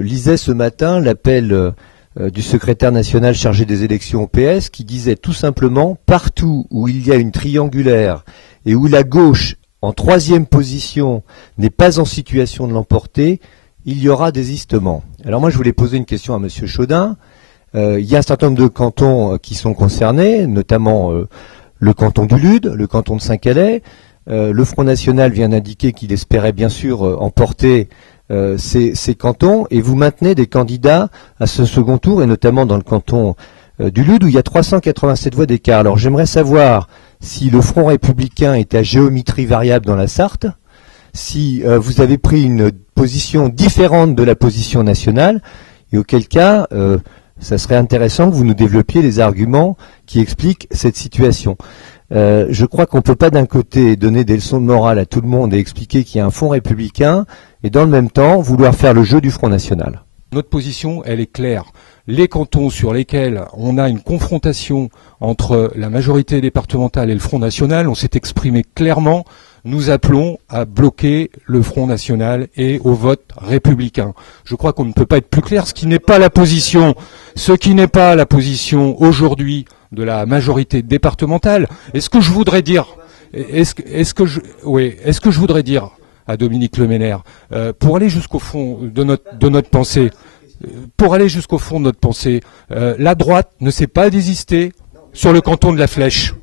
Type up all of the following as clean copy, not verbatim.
lisais ce matin l'appel du secrétaire national chargé des élections au PS qui disait tout simplement « Partout où il y a une triangulaire et où la gauche, en troisième position, n'est pas en situation de l'emporter, il y aura désistement. » Alors moi, je voulais poser une question à M. Chaudin. Il y a un certain nombre de cantons qui sont concernés, notamment le canton du Lude, le canton de Saint-Calais. Le Front National vient d'indiquer qu'il espérait bien sûr emporter ces cantons, et vous maintenez des candidats à ce second tour, et notamment dans le canton du Lude, où il y a 387 voix d'écart. Alors j'aimerais savoir si le Front républicain est à géométrie variable dans la Sarthe, si vous avez pris une position différente de la position nationale, et auquel cas, ça serait intéressant que vous nous développiez les arguments qui expliquent cette situation. Je crois qu'on ne peut pas d'un côté donner des leçons de morale à tout le monde et expliquer qu'il y a un Front républicain, et dans le même temps vouloir faire le jeu du Front National. Notre position, elle est claire. Les cantons sur lesquels on a une confrontation entre la majorité départementale et le Front National, on s'est exprimé clairement, nous appelons à bloquer le Front National et au vote républicain. Je crois qu'on ne peut pas être plus clair, ce qui n'est pas la position aujourd'hui de la majorité départementale. Est-ce que je voudrais dire à Dominique Le Menner, pour aller jusqu'au fond de notre pensée, la droite ne s'est pas désistée sur le canton de la Flèche.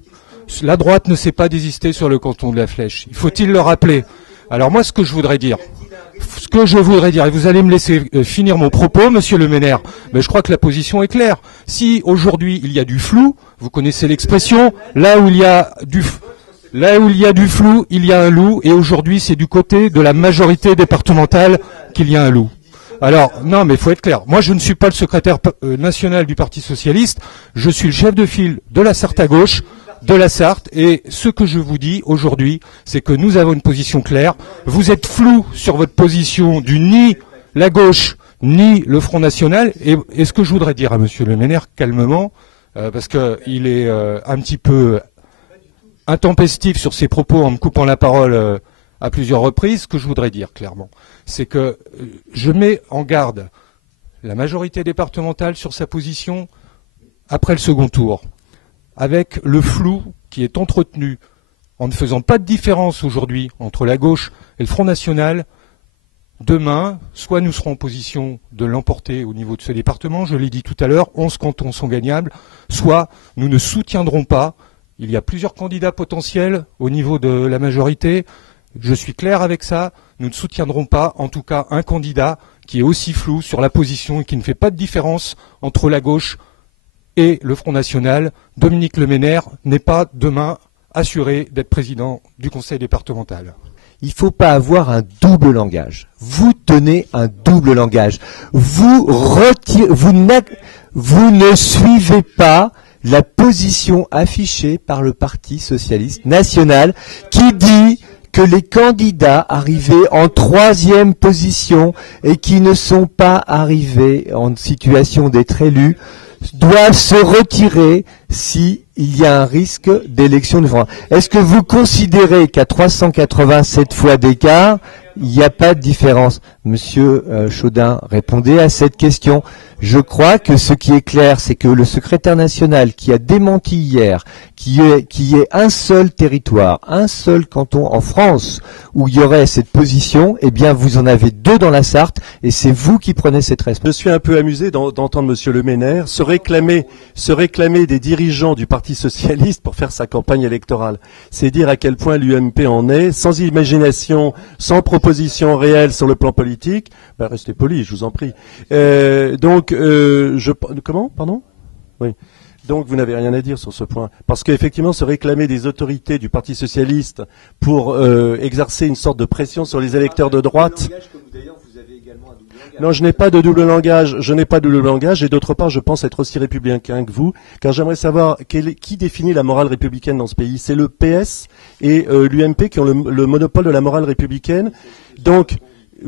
La droite ne s'est pas désistée sur le canton de la Flèche. Faut-il le rappeler? Alors moi, ce que je voudrais dire, et vous allez me laisser finir mon propos, monsieur Le Menner, mais je crois que la position est claire. Si aujourd'hui il y a du flou, vous connaissez l'expression, là où il y a du flou, il y a un loup, et aujourd'hui c'est du côté de la majorité départementale qu'il y a un loup. Alors, non, mais il faut être clair. Moi, je ne suis pas le secrétaire national du Parti Socialiste, je suis le chef de file de la Sarthe à gauche, de la Sarthe, et ce que je vous dis aujourd'hui, c'est que nous avons une position claire. Vous êtes flou sur votre position du ni la gauche, ni le Front National, et ce que je voudrais dire à monsieur Le Menner, calmement, parce qu'il est un petit peu intempestif sur ses propos en me coupant la parole à plusieurs reprises, ce que je voudrais dire clairement, c'est que je mets en garde la majorité départementale sur sa position après le second tour, avec le flou qui est entretenu en ne faisant pas de différence aujourd'hui entre la gauche et le Front National. Demain, soit nous serons en position de l'emporter au niveau de ce département, je l'ai dit tout à l'heure, 11 cantons sont gagnables, soit nous ne soutiendrons pas. Il y a plusieurs candidats potentiels au niveau de la majorité. Je suis clair avec ça. Nous ne soutiendrons pas, en tout cas, un candidat qui est aussi flou sur la position et qui ne fait pas de différence entre la gauche et le Front National. Dominique Le Menner n'est pas demain assuré d'être président du conseil départemental. Il ne faut pas avoir un double langage. Vous tenez un double langage. Vous ne suivez pas la position affichée par le Parti socialiste national qui dit que les candidats arrivés en troisième position et qui ne sont pas arrivés en situation d'être élus doivent se retirer s'il y a un risque d'élection du Front. Est-ce que vous considérez qu'à 387 fois d'écart, il n'y a pas de différence? Monsieur Chaudin, répondez à cette question. Je crois que ce qui est clair, c'est que le secrétaire national qui a démenti hier, qui est un seul territoire, un seul canton en France où il y aurait cette position, eh bien vous en avez deux dans la Sarthe et c'est vous qui prenez cette responsabilité. Je suis un peu amusé d'entendre monsieur Le Menner se réclamer des dirigeants du Parti socialiste pour faire sa campagne électorale. C'est dire à quel point l'UMP en est, sans imagination, sans proposition réelle sur le plan politique. Ben, restez poli, je vous en prie. Comment, pardon? Oui. Donc vous n'avez rien à dire sur ce point. Parce qu'effectivement, se réclamer des autorités du Parti socialiste pour exercer une sorte de pression sur les électeurs de droite. Non, je n'ai pas de double langage, et d'autre part, je pense être aussi républicain que vous, car j'aimerais savoir qui définit la morale républicaine dans ce pays. C'est le PS et l'UMP qui ont le monopole de la morale républicaine. Donc,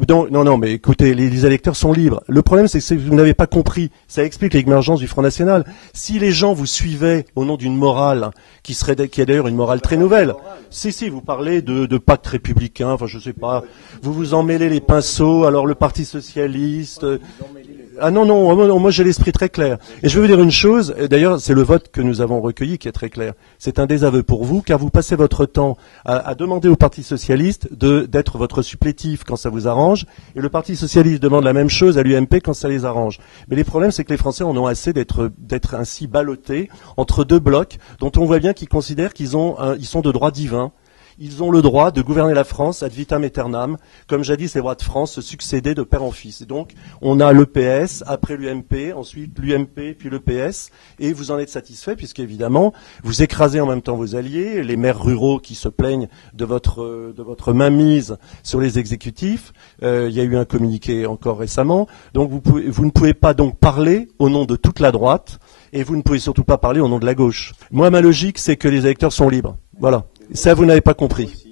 Non, mais écoutez, les électeurs sont libres. Le problème, c'est que vous n'avez pas compris. Ça explique l'émergence du Front National. Si les gens vous suivaient au nom d'une morale qui est d'ailleurs une morale très nouvelle. Si, vous parlez de pacte républicain, enfin, je sais pas. Vous vous en mêlez les pinceaux, alors le Parti Socialiste. Ah non, moi j'ai l'esprit très clair. Et je vais vous dire une chose, d'ailleurs c'est le vote que nous avons recueilli qui est très clair. C'est un désaveu pour vous, car vous passez votre temps à demander au Parti Socialiste d'être votre supplétif quand ça vous arrange, et le Parti Socialiste demande la même chose à l'UMP quand ça les arrange. Mais les problèmes, c'est que les Français en ont assez d'être ainsi ballottés entre deux blocs dont on voit bien qu'ils considèrent ils sont de droit divin. Ils ont le droit de gouverner la France ad vitam aeternam, comme jadis les rois de France se succédaient de père en fils. Et donc, on a le PS, après l'UMP, ensuite l'UMP, puis le PS, et vous en êtes satisfait, puisqu'évidemment, vous écrasez en même temps vos alliés, les maires ruraux qui se plaignent de votre mainmise sur les exécutifs. Il y a eu un communiqué encore récemment. Donc, vous ne pouvez pas donc parler au nom de toute la droite, et vous ne pouvez surtout pas parler au nom de la gauche. Moi, ma logique, c'est que les électeurs sont libres. Voilà. Ça, vous n'avez pas compris.